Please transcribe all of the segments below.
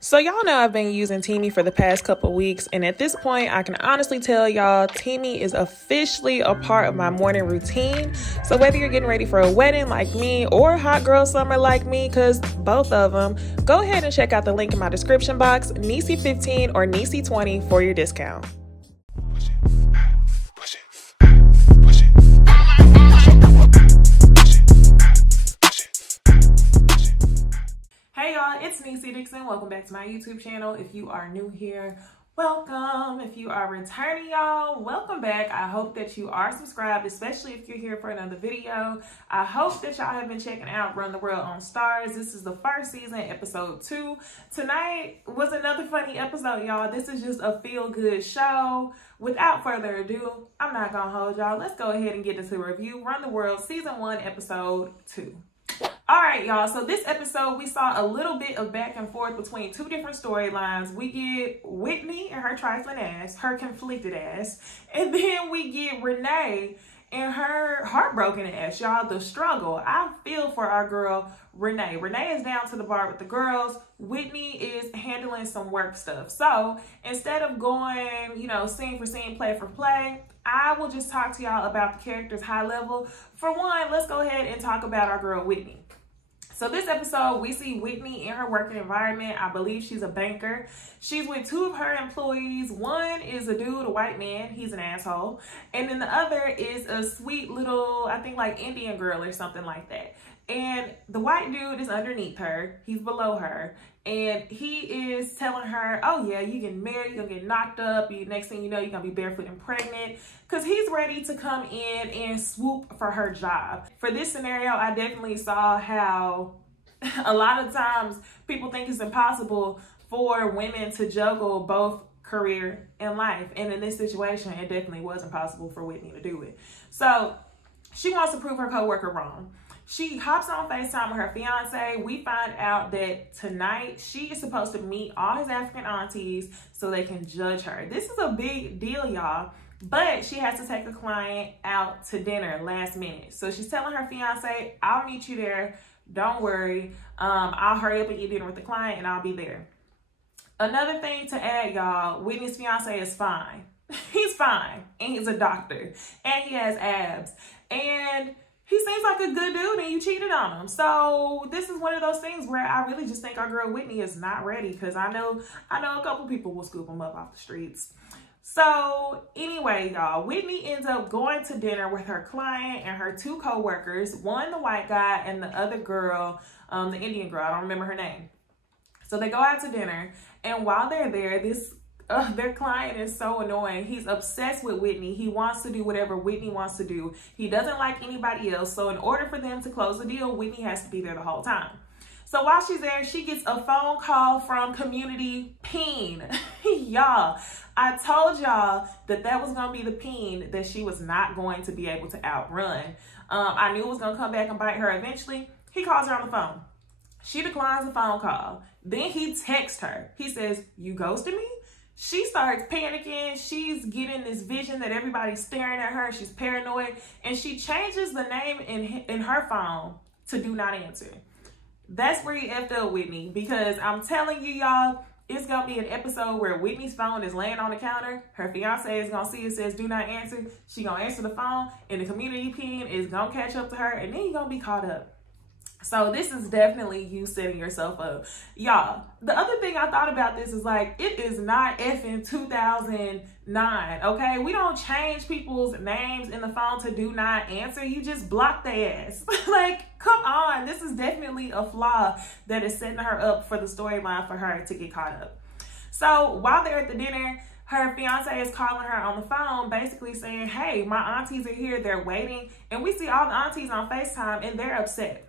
So y'all know I've been using TEAMI for the past couple weeks, and at this point I can honestly tell y'all TEAMI is officially a part of my morning routine. So whether you're getting ready for a wedding like me or hot girl summer like me, because both of them, go ahead and check out the link in my description box, Nisi15 or Nisi20 for your discount. Hey y'all, it's Nisi Dixon. Welcome back to my YouTube channel. If you are new here, welcome. If you are returning, y'all, welcome back. I hope that you are subscribed, especially if you're here for another video. I hope that y'all have been checking out Run the World on Starz. This is the first season, episode 2. Tonight was another funny episode, y'all. This is just a feel-good show. Without further ado, I'm not gonna hold y'all. Let's go ahead and get into the review. Run the World, season 1, episode 2. All right, y'all, so this episode, we saw a little bit of back and forth between two different storylines. We get Whitney and her trifling ass, her conflicted ass, and then we get Renee and her heartbroken ass, y'all, the struggle. I feel for our girl, Renee. Renee is down to the bar with the girls. Whitney is handling some work stuff. So instead of going, scene for scene, play for play, I will just talk to y'all about the characters high level. For one, let's go ahead and talk about our girl, Whitney. So this episode, we see Whitney in her working environment. I believe she's a banker. She's with 2 of her employees. One is a dude, a white man. He's an asshole. And then the other is a sweet little, I think like Indian girl or something like that. And the white dude is underneath her. He's below her. And he is telling her, oh yeah, you get married, you're gonna get knocked up. Next thing you know, you're gonna be barefoot and pregnant. Because he's ready to come in and swoop for her job. For this scenario, I definitely saw how a lot of times people think it's impossible for women to juggle both career and life. And in this situation, it definitely was impossible for Whitney to do it. So she wants to prove her coworker wrong. She hops on FaceTime with her fiance. We find out that tonight she is supposed to meet all his African aunties so they can judge her. This is a big deal, y'all. But she has to take a client out to dinner last minute. So she's telling her fiance, I'll meet you there. Don't worry. I'll hurry up and eat dinner with the client and I'll be there. Another thing to add, y'all, Whitney's fiance is fine. He's fine. And he's a doctor. And he has abs. And he seems like a good dude and you cheated on him. So this is one of those things where I really just think our girl Whitney is not ready, because I know a couple people will scoop him up off the streets. So anyway, y'all, Whitney ends up going to dinner with her client and her 2 co-workers, one the white guy and the other girl, the Indian girl, I don't remember her name. So they go out to dinner, and while they're there, their client is so annoying. He's obsessed with Whitney. He wants to do whatever Whitney wants to do. He doesn't like anybody else. So in order for them to close the deal, Whitney has to be there the whole time. So while she's there, she gets a phone call from Community Peen. Y'all, I told y'all that was going to be the peen that she was not going to be able to outrun. I knew it was going to come back and bite her eventually. He calls her on the phone. She declines the phone call. Then he texts her. He says, you ghosted me? She starts panicking. She's getting this vision that everybody's staring at her. She's paranoid. And she changes the name in her phone to do not answer. That's where he effed up Whitney, because I'm telling you, y'all, it's going to be an episode where Whitney's phone is laying on the counter. Her fiance is going to see it says do not answer. She going to answer the phone, and the Community Peen is going to catch up to her, and then you're going to be caught up. So this is definitely you setting yourself up. Y'all, the other thing I thought about this is like, it is not effing 2009, okay? We don't change people's names in the phone to do not answer. You just block their ass. Like, come on. This is definitely a flaw that is setting her up for the storyline for her to get caught up. So while they're at the dinner, her fiance is calling her on the phone, basically saying, hey, my aunties are here. They're waiting. And we see all the aunties on FaceTime, and they're upset.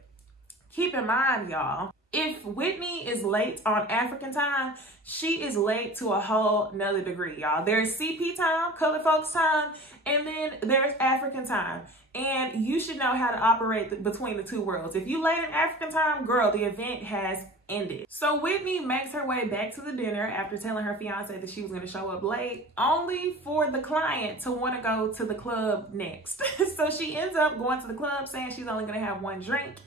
Keep in mind, y'all, if Whitney is late on African time, she is late to a whole nother degree, y'all. There's CP time, colored folks time, and then there's African time. And you should know how to operate between the 2 worlds. If you late in African time, girl, the event has ended. So Whitney makes her way back to the dinner after telling her fiance that she was going to show up late, only for the client to want to go to the club next. So she ends up going to the club saying she's only going to have 1 drink.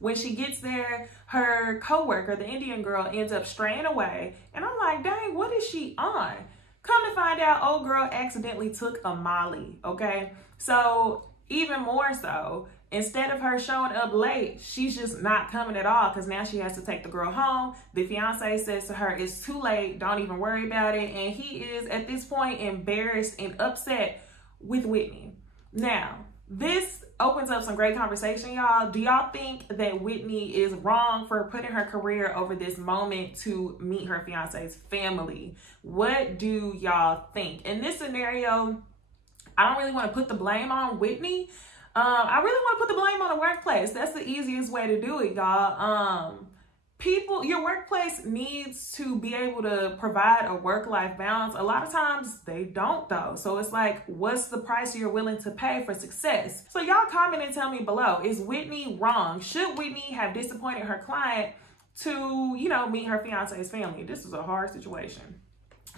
When she gets there, her coworker, the Indian girl, ends up straying away. And I'm like, dang, what is she on? Come to find out, old girl accidentally took a Molly, okay? So even more so, instead of her showing up late, she's just not coming at all because now she has to take the girl home. The fiance says to her, it's too late, don't even worry about it. And he is at this point embarrassed and upset with Whitney. Now, this opens up some great conversation, y'all. Do y'all think that Whitney is wrong for putting her career over this moment to meet her fiance's family? What do y'all think? In this scenario, I don't really want to put the blame on Whitney. I really want to put the blame on the workplace. That's the easiest way to do it, y'all. Your workplace needs to be able to provide a work-life balance. A lot of times they don't though. So it's like, what's the price you're willing to pay for success? So y'all comment and tell me below, is Whitney wrong? Should Whitney have disappointed her client to, meet her fiance's family? This is a hard situation.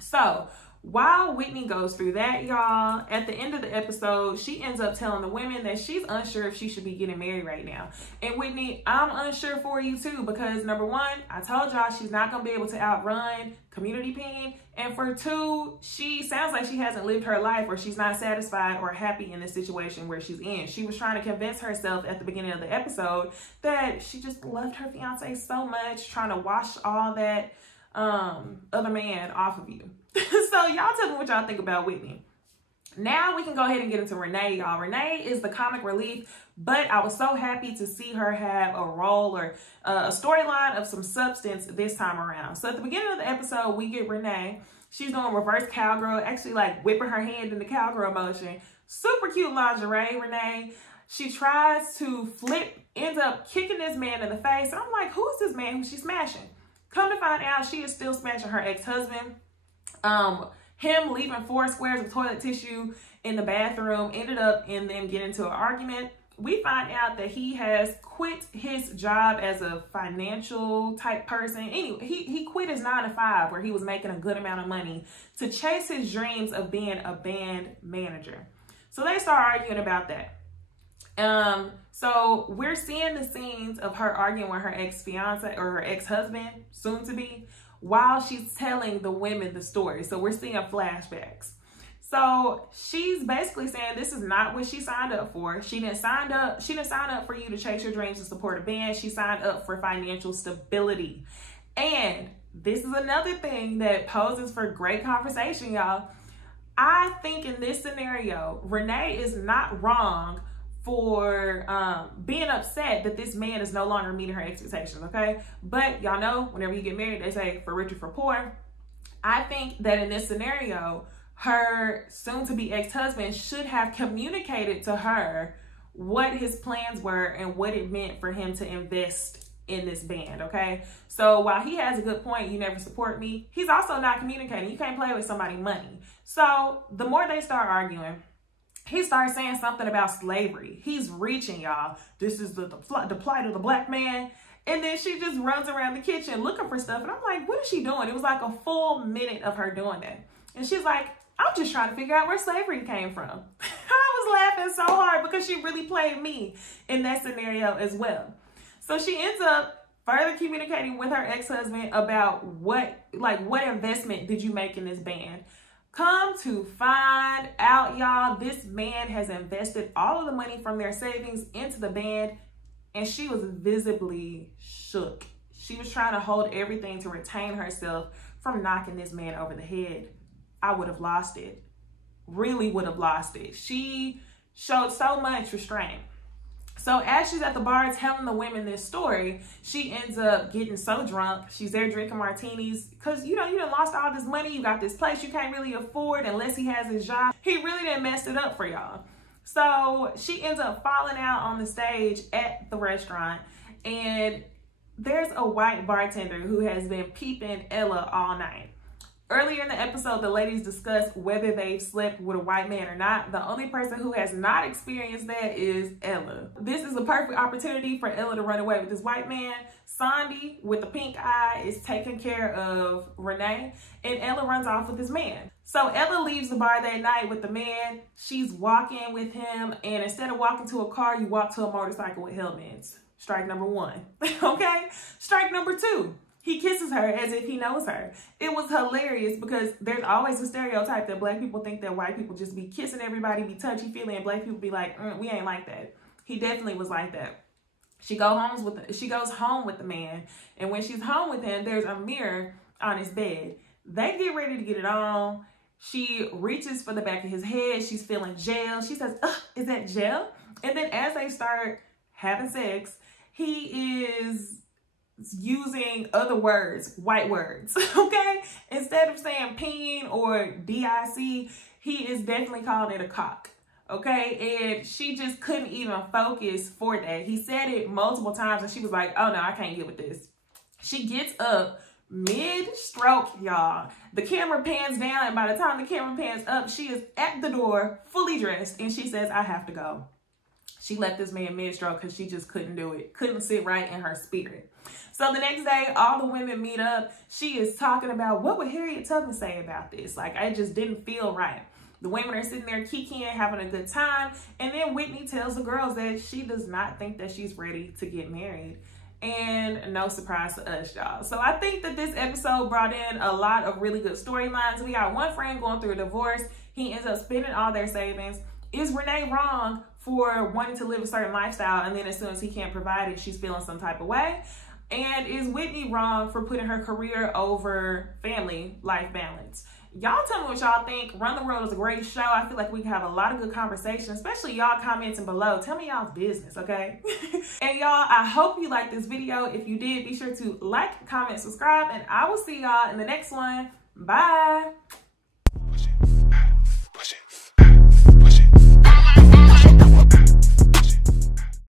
So while Whitney goes through that, y'all, at the end of the episode, she ends up telling the women that she's unsure if she should be getting married right now. And Whitney, I'm unsure for you too, because number one, I told y'all she's not going to be able to outrun community pain. And for two, she sounds like she hasn't lived her life, or she's not satisfied or happy in the situation where she's in. She was trying to convince herself at the beginning of the episode that she just loved her fiance so much, trying to wash all that other man off of you. So y'all tell me what y'all think about Whitney. Now we can go ahead and get into Renee, y'all. Renee is the comic relief, but I was so happy to see her have a role or a storyline of some substance this time around. So at the beginning of the episode, we get Renee. She's doing reverse cowgirl, actually like whipping her hand in the cowgirl motion. Super cute lingerie, Renee. She tries to flip, ends up kicking this man in the face. And I'm like, who is this man who she's smashing? Come to find out, she is still smashing her ex-husband. Him leaving 4 squares of toilet tissue in the bathroom ended up in them getting into an argument. We find out that he has quit his job as a financial type person. Anyway, he quit his 9-to-5 where he was making a good amount of money to chase his dreams of being a band manager. So they start arguing about that. So we're seeing the scenes of her arguing with her ex-fiance or her ex-husband, soon to be, while she's telling the women the story. So we're seeing flashbacks. So she's basically saying this is not what she signed up for. She didn't sign up for you to chase your dreams and support a band. She signed up for financial stability. And this is another thing that poses for great conversation, y'all. I think in this scenario, Renee is not wrong for being upset that this man is no longer meeting her expectations, okay? But y'all know, whenever you get married, they say for rich or for poor. I think that in this scenario, her soon-to-be ex-husband should have communicated to her what his plans were and what it meant for him to invest in this band, okay? So while he has a good point, you never support me, he's also not communicating. You can't play with somebody's money. So the more they start arguing, he starts saying something about slavery. He's reaching, y'all. This is the plight of the black man. And then she just runs around the kitchen looking for stuff. And I'm like, what is she doing? It was like a full minute of her doing that. And she's like, I'm just trying to figure out where slavery came from. I was laughing so hard because she really played me in that scenario as well. So she ends up further communicating with her ex-husband about what investment did you make in this band? Come to find out, y'all, this man has invested all of the money from their savings into the band, and she was visibly shook. She was trying to hold everything to retain herself from knocking this man over the head. I would have lost it. Really would have lost it. She showed so much restraint. So as she's at the bar telling the women this story, she ends up getting so drunk. She's there drinking martinis because, you done lost all this money. You got this place you can't really afford unless he has his job. He really didn't mess it up for y'all. So she ends up falling out on the stage at the restaurant. And there's a white bartender who has been peeping Ella all night. Earlier in the episode, the ladies discussed whether they've slept with a white man or not. The only person who has not experienced that is Ella. This is a perfect opportunity for Ella to run away with this white man. Sandy, with the pink eye, is taking care of Renee, and Ella runs off with this man. So Ella leaves the bar that night with the man. She's walking with him, and instead of walking to a car, you walk to a motorcycle with helmets. Strike number one. Okay? Strike number two. He kisses her as if he knows her. It was hilarious because there's always a stereotype that black people think that white people just be kissing everybody, be touchy-feely, and black people be like, we ain't like that. He definitely was like that. She goes home with the man, and when she's home with him, there's a mirror on his bed. They get ready to get it on. She reaches for the back of his head. She's feeling gel. She says, is that gel? And then as they start having sex, he is using other words, white words, okay? Instead of saying peen or DIC, he is definitely calling it a cock, okay? And she just couldn't even focus for that. He said it multiple times and she was like, oh no, I can't get with this. She gets up mid-stroke, y'all. The camera pans down, and by the time the camera pans up, she is at the door, fully dressed, and she says, I have to go. She left this man mid-stroke because she just couldn't do it. Couldn't sit right in her spirit. So the next day, all the women meet up. She is talking about, what would Harriet Tubman say about this? Like, I just didn't feel right. The women are sitting there kikiing, having a good time. And then Whitney tells the girls that she does not think that she's ready to get married. And no surprise to us, y'all. So I think that this episode brought in a lot of really good storylines. We got one friend going through a divorce. He ends up spending all their savings. Is Renee wrong for wanting to live a certain lifestyle, and then as soon as he can't provide it, she's feeling some type of way? And is Whitney wrong for putting her career over family life balance? Y'all tell me what y'all think. Run the World is a great show. I feel like we can have a lot of good conversation, especially y'all commenting below. Tell me y'all's business, okay? And y'all, I hope you liked this video. If you did, be sure to like, comment, subscribe, and I will see y'all in the next one. Bye.